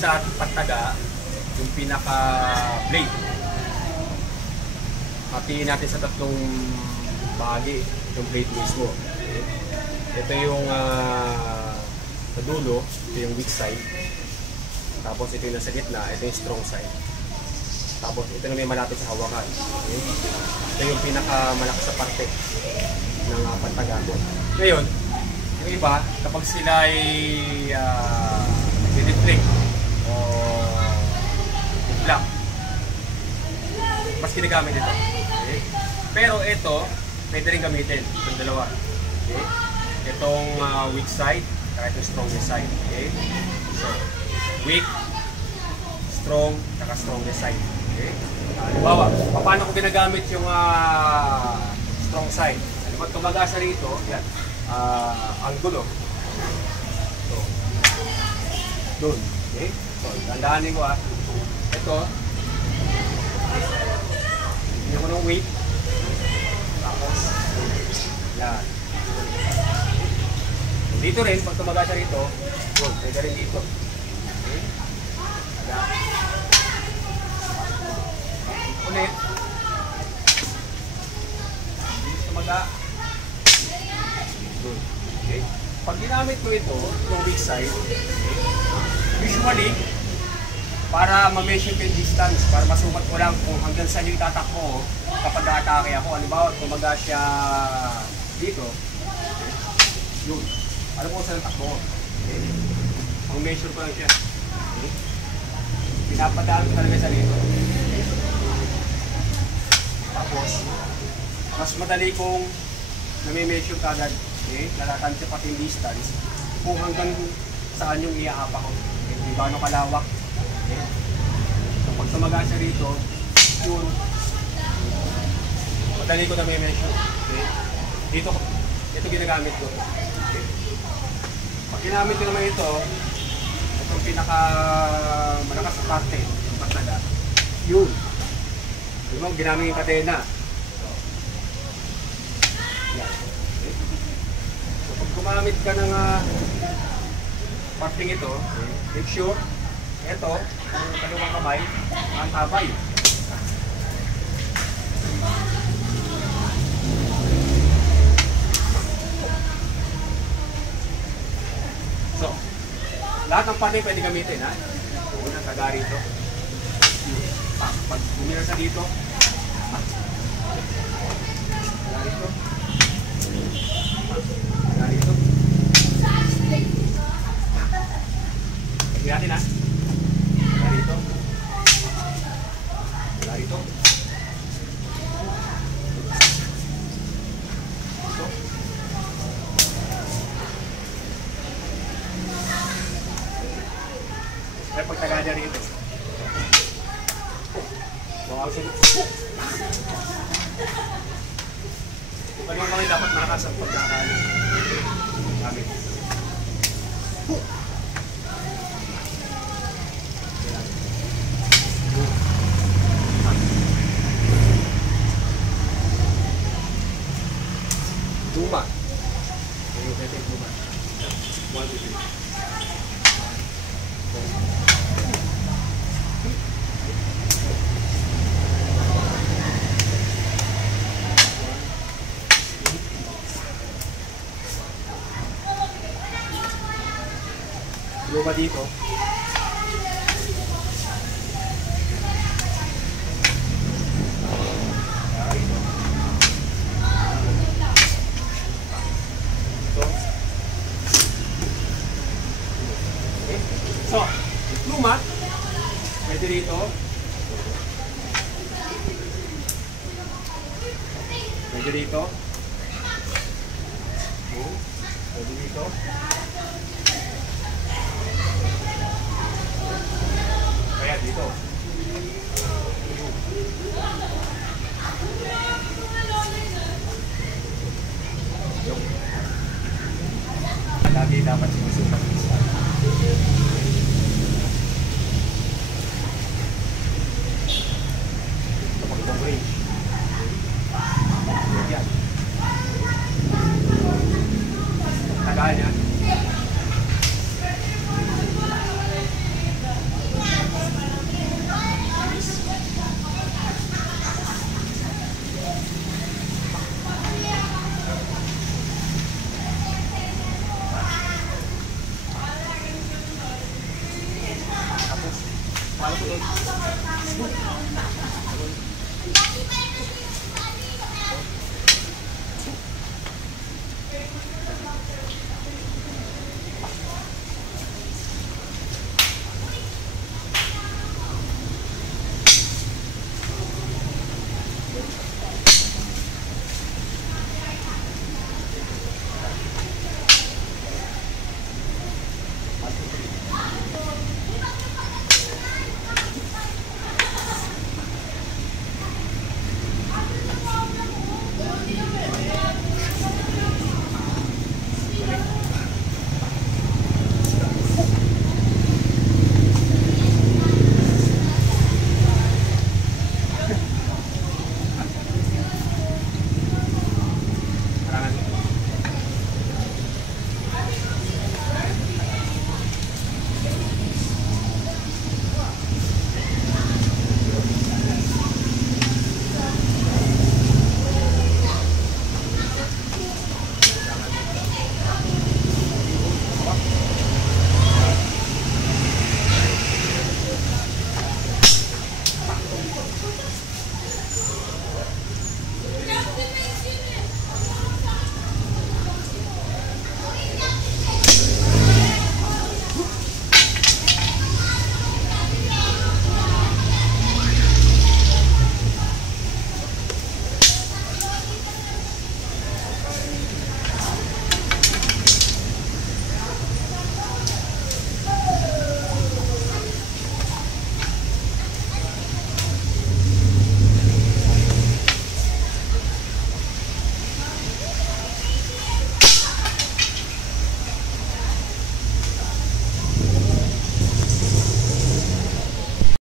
sa pagtaga, yung pinaka blade, hatiin natin sa tatlong bahagi yung blade mismo. Okay? Ito yung sa dulo, ito yung weak side. Tapos ito yung nasa gitna, ito yung strong side. Tapos ito na may malapit sa hawakan. Okay? Ito yung pinaka malakas sa parte ng pagtaga ko. Ngayon, yung iba, kapag sila ay deflect o block, mas ginagamit ito. Okay? Pero ito, pwede rin gamitin. Itong dalawa. Okay? Itong weak side, at itong strongest side. Okay? So, weak, strong, saka strongest side. Okay? Halimbawa, paano ko ginagamit yung strong side? Halimbawa, tumagasa rito, yan. Ang gulo. So, doon. Okay? So, dandahanin ko ito. Hindi ko ng weight. Tapos, yan. Dito rin, pag tumagasa rito, doon. Pwede rin dito. Okay? Ulit. Dito tumaga. Okay. Pag ginamit ko ito, yung weak side, usually, para ma-measure ko yung distance, para masukat ko lang kung hanggang saan yung itatakbo kapag atake ako. Halimbawa, tumaga siya dito, yun. Alam ko kung saan ang takbo. Okay. Pang-measure ko lang siya. Okay. Pinapadaan ko talaga sa dito. Okay. Tapos, mas madali kong nami-measure kagad. Okay, natatansya pati yung distance kung hanggang saan yung iaapa ko. Okay, di ba ano kalawak? Okay. So, pag tumaga siya rito, yun, madali ko na may measure. Okay. Ito ginagamit ko. Okay. Pag ginamit ko naman ito yung pinaka malakas sa parte, yung pagtaga, yun. Di ba, ginamit yung kadena. Yan. Pag gumamit ka ng parting ito, make sure ito, ang kaliwang kamay, ang tabay. So, lahat ng parting pwede gamitin, ha? Unang taga rito. Pag bumira sa dito, taga rito. Narito. Pagkira natin Narito. Narito. Ito. Kaya pagtaga niya rito. Pag yung mga dapat malakas ang pagkakali. Gamit. Luma. Yung setting luma. 1, 2, 3. Luma dito. So, luma, pwede dito. Pwede dito. Pwede dito. Kaya dito. Lagi dapat sinusukat. Tagaan niya.